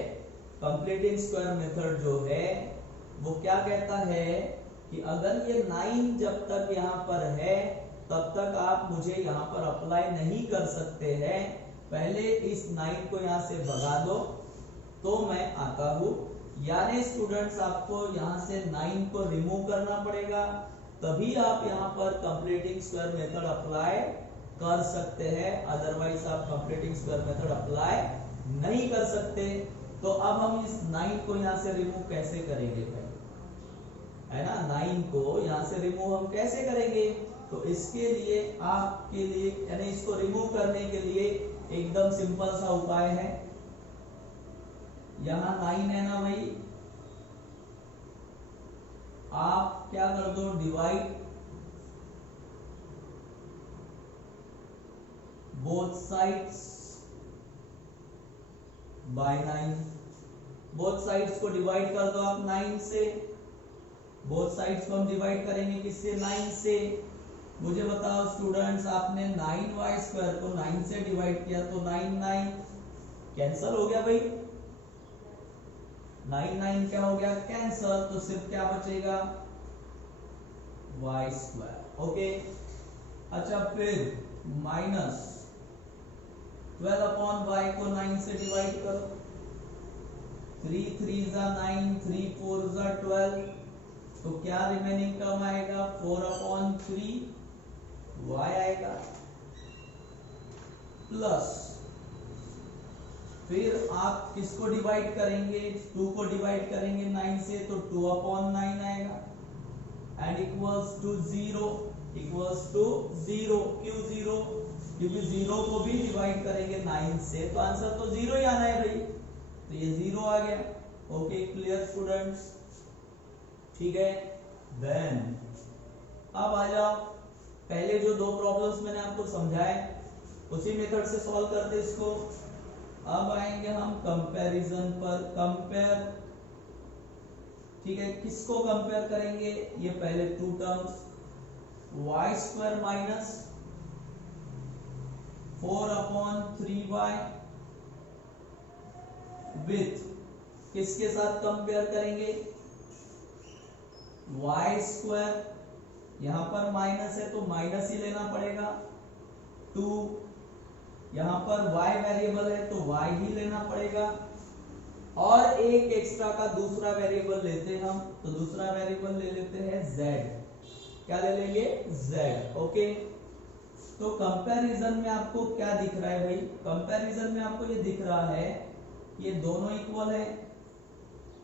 कंप्लीटिंग स्क्वायर मेथड जो है वो क्या कहता है कि अगर ये 9 जब तक यहाँ पर है तब तक आप मुझे यहाँ पर अप्लाई नहीं कर सकते हैं, पहले इस 9 को यहाँ से भगा दो तो मैं आता हूं। यानी स्टूडेंट्स आपको यहाँ से 9 को रिमूव करना पड़ेगा, तभी आप यहाँ पर कंप्लीटिंग स्क्वायर मेथड अप्लाई कर सकते हैं, अदरवाइज आप कंप्लीटिंग स्क्वायर मेथड अप्लाई नहीं कर सकते। तो अब हम इस 9 को यहाँ से रिमूव कैसे करेंगे भाई, है ना, 9 को यहाँ से रिमूव हम कैसे करेंगे? तो इसके लिए आपके लिए, यानी इसको रिमूव करने के लिए एकदम सिंपल सा उपाय है। यहाँ 9 है ना भाई, आप क्या कर दो, divide both sides by 9। Both sides को डिवाइड कर दो आप 9 से। बोथ साइड्स को हम डिवाइड करेंगे किससे? 9 से। मुझे बताओ स्टूडेंट्स, आपने 9y स्क्वायर को 9 से डिवाइड किया तो 9 कैंसल हो गया भाई, 9 क्या हो गया? कैंसल। तो सिर्फ क्या बचेगा? y square. ओके, अच्छा फिर माइनस 12 अपॉन वाई को 9 से डिवाइड करो, 3 3 जा 9, 3 4 जा 12, तो क्या रिमेनिंग टर्म आएगा 4 अपॉन 3 वाई आएगा, प्लस फिर आप किसको डिवाइड करेंगे, 2 को डिवाइड करेंगे 9 से, तो 2 अपॉन 9 आएगा, and equals to 0, equals to 0। क्यों 0? क्योंकि 0 को भी डिवाइड करेंगे 9 से तो आंसर तो 0 ही आना है भाई, तो ये 0 आ गया। ओके क्लियर स्टूडेंट्स, ठीक है। देन अब आ जाओ, पहले जो दो प्रॉब्लम्स मैंने आपको समझाए उसी मेथड से सॉल्व करते इसको। अब आएंगे हम कंपैरिजन पर, कंपेयर, ठीक है। किसको कंपेयर करेंगे, ये पहले two terms y square minus 4 upon 3y with किसके साथ कंपेयर करेंगे, वाई स्क्वायर, यहां पर माइनस है तो माइनस ही लेना पड़ेगा, 2, यहां पर y वेरिएबल है तो y ही लेना पड़ेगा, और एक एक्स्ट्रा का दूसरा वेरिएबल लेते हैं हम, तो दूसरा वेरिएबल ले लेते हैं z, क्या ले लेंगे z। ओके, तो कंपैरिजन में आपको क्या दिख रहा है भाई, कंपैरिजन में आपको ये दिख रहा है ये दोनों इक्वल है,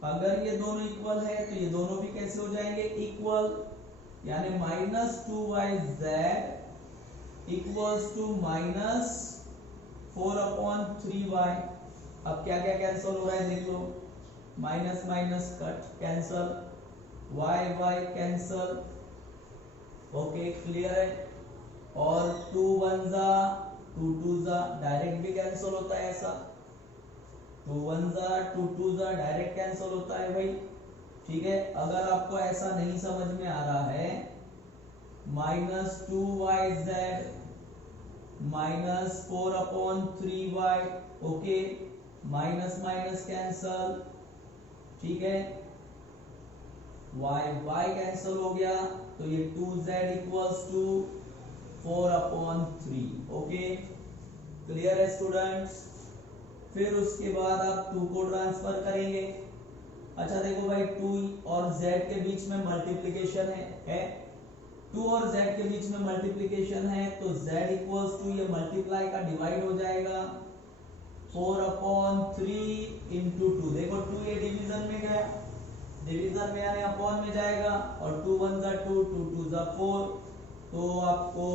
अगर ये दोनों इक्वल है तो ये दोनों भी कैसे हो जाएंगे इक्वल, यानी -2yz equals to -4 upon 3y। अब क्या क्या कैंसिल हो रहा है देख लो, minus minus cut cancel, Y Y cancel, okay clear है। और 2 1 जा 2 2 जा डायरेक्ट भी कैंसिल होता है ऐसा, 2 1 जा 2 2 जा डायरेक्ट कैंसिल होता है भाई, ठीक है। अगर आपको ऐसा नहीं समझ में आ रहा है, -2yz -4 upon 3y, okay, minus minus cancel, ठीक है, y y कैंसिल हो गया, तो ये 2z equals to 4 upon 3, okay clear है स्टूडेंट्स। फिर उसके बाद आप 2 को ट्रांसफर करेंगे। अच्छा देखो भाई 2 और z के बीच में मल्टीप्लिकेशन है 2 और z के बीच में मल्टीप्लिकेशन है, तो z इक्वल्स टू ये मल्टीप्लाई का डिवाइड हो जाएगा 4 अपॉन 3 इंटू 2, देखो 2 ये डिवीजन में गया, डिवीजन में यानी अपॉन में जाएगा, और 2 1 जा 2 2 2 जा 4, तो आपको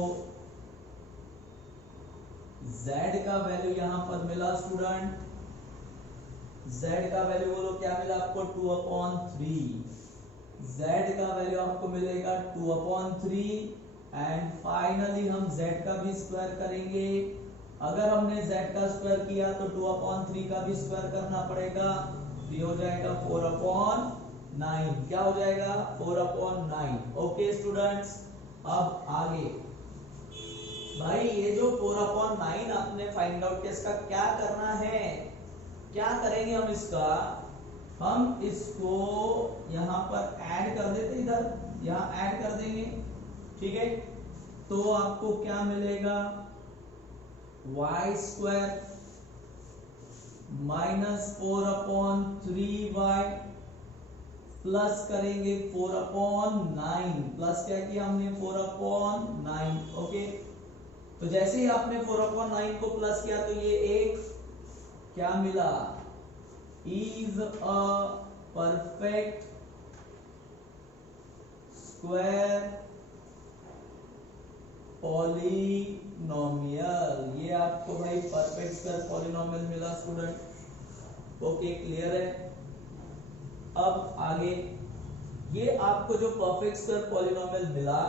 z का वैल्यू यहां पर मिला स्टूडेंट, z का वैल्यू बोलो क्या मिला आपको 2 अपॉन 3, z का वैल्यू आपको मिलेगा 2 अपॉन 3, एंड फाइनली हम z का भी स्क्वायर करेंगे। अगर हमने z का स्क्वायर किया तो 2 अपॉन 3 का भी स्क्वायर करना पड़ेगा, ये हो जाएगा 4 अपॉन 9, क्या हो जाएगा 4 अपॉन 9। ओके स्टूडेंट्स, अब आगे भाई ये जो 4 अपॉन 9 आपने फाइंड आउट किया, इसका क्या करना है, क्या करेंगे हम इसका, हम इसको यहां पर ऐड कर देते, इधर यहां ऐड कर देंगे, ठीक है। तो आपको क्या मिलेगा, y square -4 upon 3y plus करेंगे 4 अपॉन 9, प्लस क्या किया हमने 4 अपॉन 9, ओके। तो जैसे ही आपने 4 अपॉन 9 को प्लस किया तो ये एक क्या मिला, is a perfect square polynomial, ये आपको भाई परफेक्ट स्क्वायर पॉलिनोमियल मिला स्टूडेंट, ओके क्लियर है। अब आगे ये आपको जो परफेक्ट स्क्वायर पॉलिनोमियल मिला,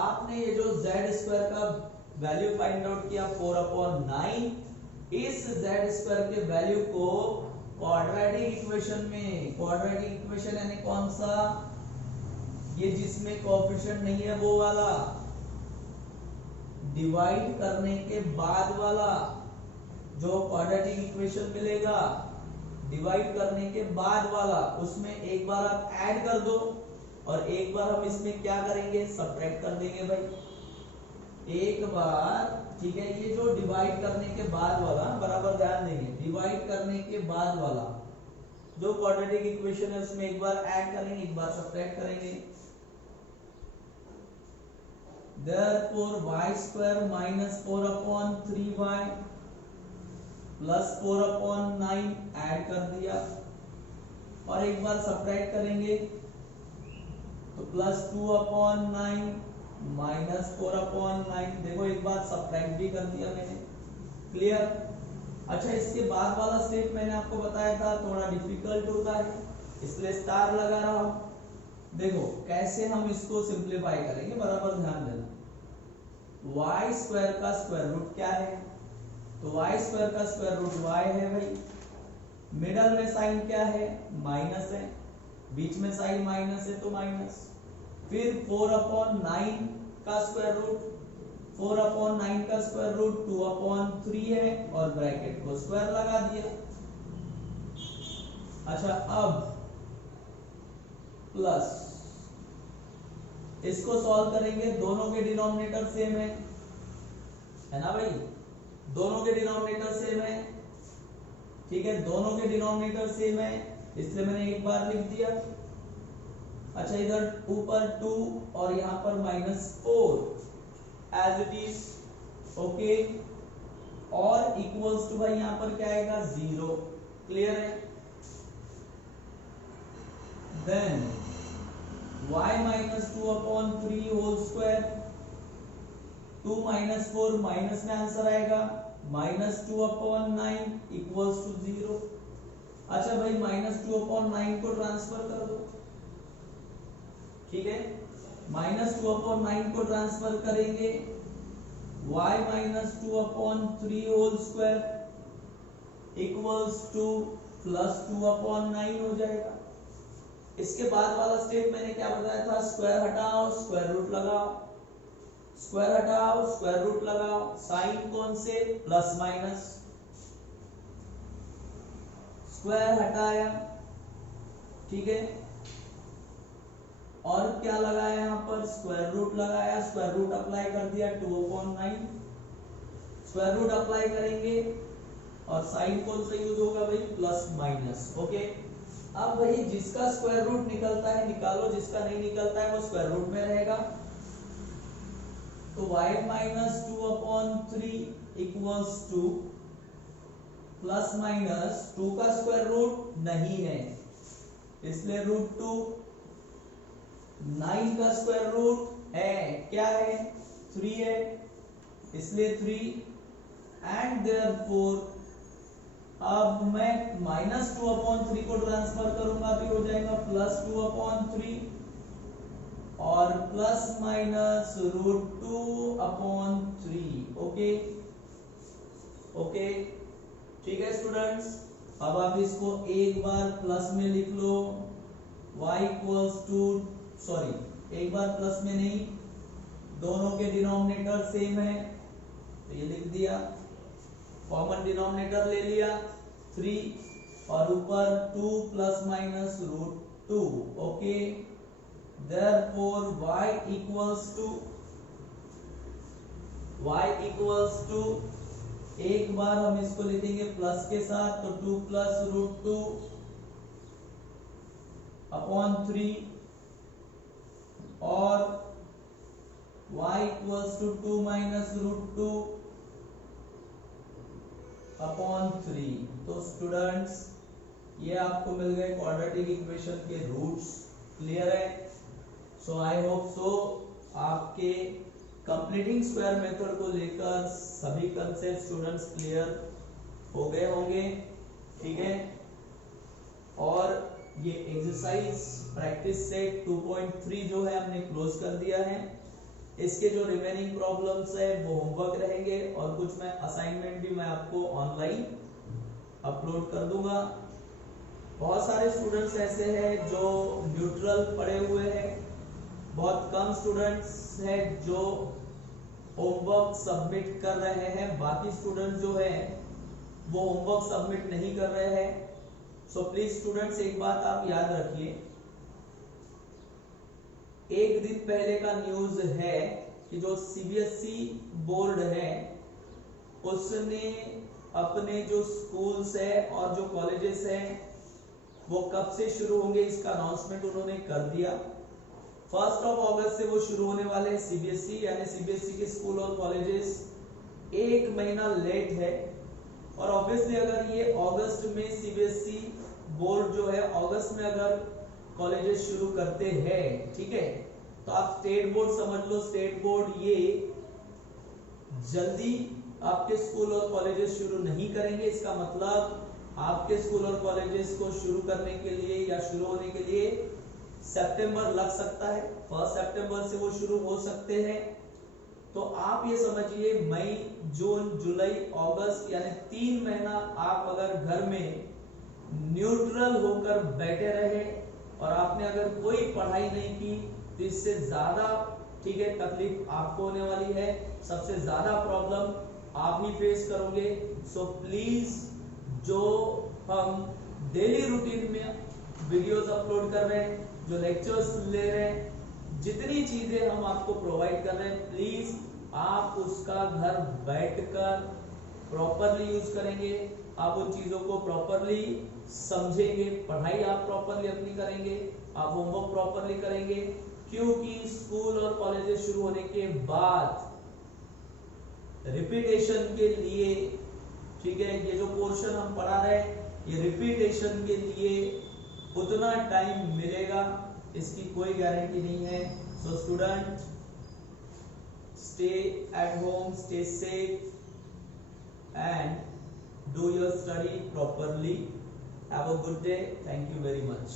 आपने ये जो z स्क्वायर का वैल्यू फाइंड आउट किया 4 अपॉन 9, इस z स्क्वायर के वैल्यू को क्वाड्रेटिक इक्वेशन में, क्वाड्रेटिक इक्वेशन यानी कौन सा, ये जिसमें कोएफिशिएंट नहीं है वो वाला, डिवाइड करने के बाद वाला जो क्वाड्रेटिक इक्वेशन मिलेगा, डिवाइड करने के बाद वाला, उसमें एक बार आप ऐड कर दो और एक बार हम इसमें क्या करेंगे सब्ट्रैक्ट कर देंगे भाई, एक बार, ठीक है, ये जो डिवाइड करने के बाद वाला, बराबर ध्यान देंगे, डिवाइड करने के बाद वाला जो क्वाड्रेटिक इक्वेशन है उसमें एक बार ऐड करेंगे, एक बार सब्ट्रैक्ट करेंगे। Therefore y square minus 4 upon 3y plus 4 upon 9 add कर दिया और एक बार सब्ट्रैक्ट करेंगे तो प्लस 2 अपॉन 9 माइनस 4 अपॉन 9। देखो एक बार सब्ट्रैक्ट भी कर दिया मैंने। क्लियर? अच्छा, इसके बाद वाला स्टेप मैंने आपको बताया था थोड़ा डिफिकल्ट होता है, इसलिए स्टार लगा रहा हूं। देखो कैसे हम इसको सिंप्लीफाई करेंगे, बराबर ध्यान देना। y स्क्वायर का स्क्वायर रूट क्या है? तो y स्क्वायर का स्क्वायर रूट y है भाई। मिडल में साइन क्या है? माइनस है, बीच में साइन माइनस है तो माइनस। फिर 4 अपॉन 9 का स्क्वायर रूट, 4 अपॉन 9 का स्क्वायर रूट 2 अपॉन 3 है और ब्रैकेट को स्क्वायर लगा दिया। अच्छा, अब प्लस, इसको सॉल्व करेंगे, दोनों के डिनोमिनेटर सेम है ना भाई, दोनों के डिनोमिनेटर सेम है। ठीक है, दोनों के डिनोमिनेटर सेम है इसलिए मैंने एक बार लिख दिया। अच्छा, इधर ऊपर 2 और यहां पर -4 एज इट इज, ओके। और इक्वल्स टू भाई यहां पर क्या आएगा? 0। क्लियर है? Then y minus 2 upon 3 whole square, 2 minus 4 minus में आंसर आएगा, -2 upon 9 equals to 0। अच्छा भाई, -2 upon 9 को ट्रांसफर कर दो। ठीक है, -2 upon 9 को ट्रांसफर करेंगे, y minus 2 upon 3 whole square equals to +2 upon 9 हो जाएगा। इसके बाद वाला स्टेप मैंने क्या बताया था? स्क्वायर हटाओ, स्क्वायर रूट लगाओ, स्क्वायर हटाओ, स्क्वायर रूट लगाओ। साइन कौन से? Plus minus. स्क्वायर हटाया, ठीक है, और क्या लगाया यहां पर? स्क्वायर रूट लगाया, स्क्वायर रूट अप्लाई कर दिया 2/9। स्क्वायर रूट अप्लाई करेंगे और साइन कौन सा यूज होगा भाई? Plus minus. ओके, अब भाई जिसका स्क्वायर रूट निकलता है निकालो, जिसका नहीं निकलता है वो स्क्वायर रूट में रहेगा। तो y minus 2 upon 3 equals to plus minus 2 का स्क्वायर रूट नहीं है इसलिए √2, 9 का स्क्वायर रूट है, क्या है? 3 है इसलिए 3। एंड देयरफॉर अब मैं -2 अपॉन 3 को ट्रांसफर करूंगा भी हो जाएगा +2 अपॉन 3 और plus minus √2 upon 3। Okay okay, ठीक है स्टूडेंट्स। अब आप इसको एक बार प्लस में लिख लो, y इक्वल्स टू, सॉरी एक बार प्लस में नहीं, दोनों के डिनोमिनेटर सेम है तो ये लिख दिया, कॉमन डिनोमिनेटर ले लिया 3 और ऊपर 2 plus minus √2। Okay, therefore y equals to एक बार हम इसको लिखेंगे प्लस के साथ तो 2 प्लस √2 अपॉन 3 और y equals to 2 minus √2 upon 3। तो स्टूडेंट्स ये आपको मिल गए क्वाड्रेटिक इक्वेशन के रूट्स। क्लियर है? सो आई होप सो आपके कंप्लीटिंग स्क्वायर मेथड को लेकर सभी कंसेप्ट स्टूडेंट्स क्लियर हो गए होंगे। ठीक है, और ये एक्सरसाइज प्रैक्टिस सेट 2.3 जो है हमने क्लोज कर दिया है। इसके जो रिमेनिंग प्रॉब्लम्स है वो होमवर्क रहेंगे और कुछ मैं असाइनमेंट भी मैं आपको ऑनलाइन अपलोड कर दूंगा। बहुत सारे स्टूडेंट्स ऐसे हैं जो न्यूट्रल पढ़े हुए हैं, बहुत कम स्टूडेंट्स हैं जो होमवर्क सबमिट कर रहे हैं, बाकी स्टूडेंट्स जो है वो होमवर्क सबमिट नहीं कर रहे हैं। सो प्लीज स्टूडेंट्स एक बात आप याद रखिए, एक दिन पहले का न्यूज है कि जो सीबीएसई बोर्ड है उसने अपने जो स्कूल्स है और जो कॉलेजेस है वो कब से शुरू होंगे इसका अनाउंसमेंट उन्होंने कर दिया। 1 अगस्त से वो शुरू होने वाले हैं सीबीएसई, यानी सीबीएसई के स्कूल और कॉलेजेस 1 महीना लेट है। और ऑब्वियसली अगर ये अगस्त में सीबीएसई बोर्ड जो है अगस्त में अगर कॉलेजेस शुरू करते हैं, ठीक है, तो आप स्टेट बोर्ड समझ लो, स्टेट बोर्ड ये जल्दी आपके स्कूल और कॉलेजेस शुरू नहीं करेंगे। इसका मतलब आपके स्कूल और कॉलेजेस को शुरू करने के लिए या शुरू होने के लिए सितंबर लग सकता है, 1 सितंबर से वो शुरू हो सकते हैं। तो आप ये समझिए मई, जून, जुलाई, अगस्त यानी 3 महीना आप अगर घर में न्यूट्रल होकर बैठे रहे और आपने अगर कोई पढ़ाई नहीं की तो इससे ज्यादा, ठीक है, तकलीफ आपको होने वाली है, सबसे ज्यादा प्रॉब्लम आप ही फेस करोगे। सो प्लीज जो हम डेली रूटीन में वीडियोस अपलोड कर रहे हैं, जो लेक्चर्स ले रहे हैं, जितनी चीजें हम आपको प्रोवाइड कर रहे हैं, प्लीज आप उसका घर बैठकर प्रॉपरली यूज करेंगे, आप उन चीजों को प्रॉपरली समझेंगे, पढ़ाई आप प्रॉपरली अपनी करेंगे, आप होमवर्क प्रॉपरली करेंगे, क्योंकि स्कूल और कॉलेजेस शुरू होने के बाद रिपीटेशन के लिए, ठीक है, ये जो पोर्शन हम पढ़ा रहे हैं ये रिपीटेशन के लिए उतना टाइम मिलेगा, इसकी कोई गारंटी नहीं है। So student, stay at home, stay safe and do your study properly. Have a good day. Thank you very much.